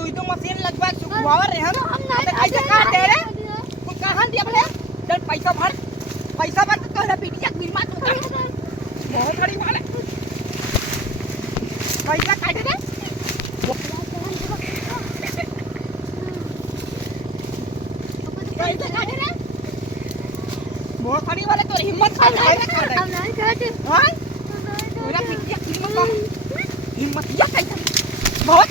तू तो मशीन लगवा सुखवावर रे हम कैसे काट दे रे तू कहां दिया अपने चल पैसा भर तो कहला पीटिया बीमा तू बहुत बड़ी वाले पैसा काट दे पैसा काट दे बहुत बड़ी वाले तो हिम्मत खा है हम नहीं काटे हां पूरा पीटिया हिम्मत या कैसा बहुत